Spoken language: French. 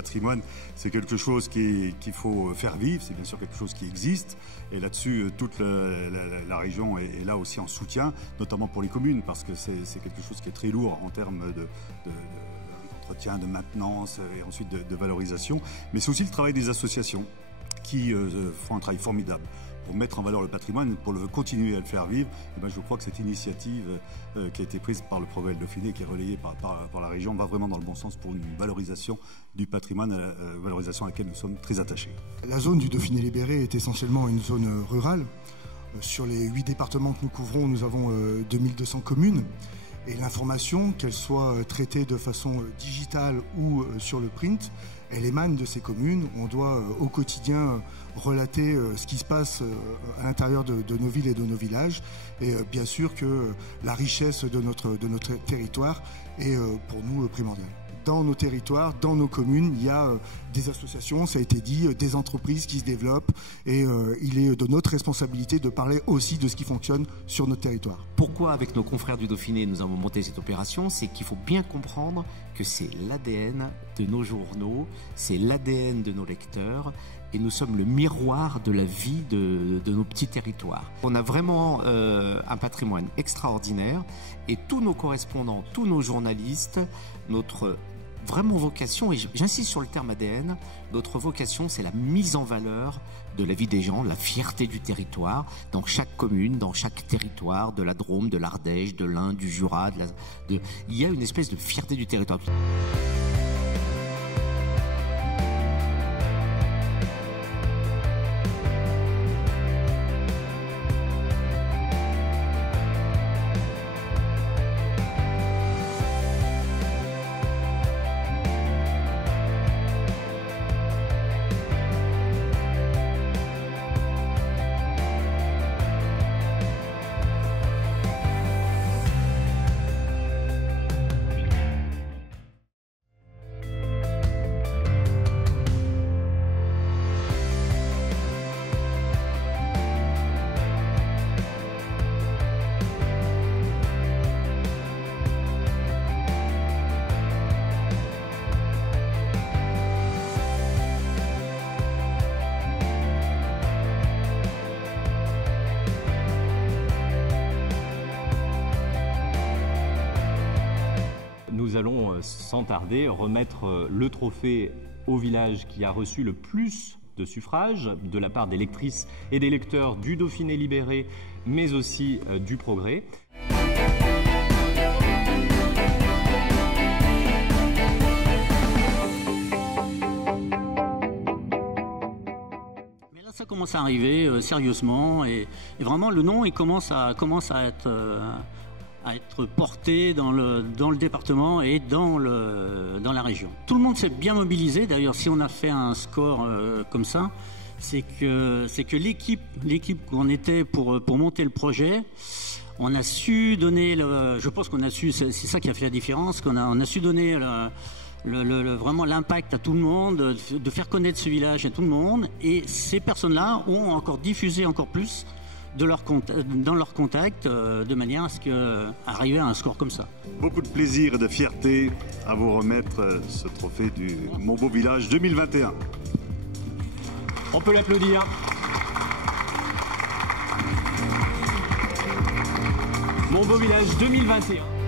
patrimoine, c'est quelque chose qu'il faut faire vivre, c'est bien sûr quelque chose qui existe. Et là-dessus, toute la région est là aussi en soutien, notamment pour les communes, parce que c'est quelque chose qui est très lourd en termes d'entretien, de maintenance et ensuite de valorisation. Mais c'est aussi le travail des associations qui font un travail formidable pour mettre en valeur le patrimoine, pour continuer à le faire vivre. Et je crois que cette initiative qui a été prise par le Progrès le Dauphiné, qui est relayée par la région, va vraiment dans le bon sens pour une valorisation du patrimoine, valorisation à laquelle nous sommes très attachés. La zone du Dauphiné libéré est essentiellement une zone rurale. Sur les 8 départements que nous couvrons, nous avons 2200 communes. Et l'information, qu'elle soit traitée de façon digitale ou sur le print, elle émane de ces communes. On doit au quotidien relater ce qui se passe à l'intérieur de nos villes et de nos villages. Et bien sûr que la richesse de notre territoire est pour nous primordiale. Dans nos territoires, dans nos communes, il y a des associations, ça a été dit, des entreprises qui se développent et il est de notre responsabilité de parler aussi de ce qui fonctionne sur notre territoire. Pourquoi avec nos confrères du Dauphiné nous avons monté cette opération? C'est qu'il faut bien comprendre que c'est l'ADN de nos journaux, c'est l'ADN de nos lecteurs et nous sommes le miroir de la vie de nos petits territoires. On a vraiment un patrimoine extraordinaire et tous nos correspondants, tous nos journalistes, notre vraiment vocation, et j'insiste sur le terme ADN, notre vocation c'est la mise en valeur de la vie des gens, la fierté du territoire, dans chaque commune, dans chaque territoire, de la Drôme, de l'Ardèche, de l'Ain, du Jura, il y a une espèce de fierté du territoire. Nous allons sans tarder remettre le trophée au village qui a reçu le plus de suffrages de la part des lectrices et des lecteurs du Dauphiné libéré, mais aussi du Progrès. Mais là, ça commence à arriver sérieusement et vraiment le nom il commence à être porté dans le département et dans la région. Tout le monde s'est bien mobilisé. D'ailleurs, si on a fait un score comme ça, c'est que l'équipe qu'on était pour monter le projet, on a su donner, je pense qu'on a su, c'est ça qui a fait la différence, on a su donner vraiment l'impact à tout le monde, de faire connaître ce village à tout le monde. Et ces personnes-là ont encore diffusé encore plus dans leur contact, de manière à ce qu'arriver à un score comme ça. Beaucoup de plaisir et de fierté à vous remettre ce trophée du Mon Beau Village 2021. On peut l'applaudir. Mon Beau Village 2021.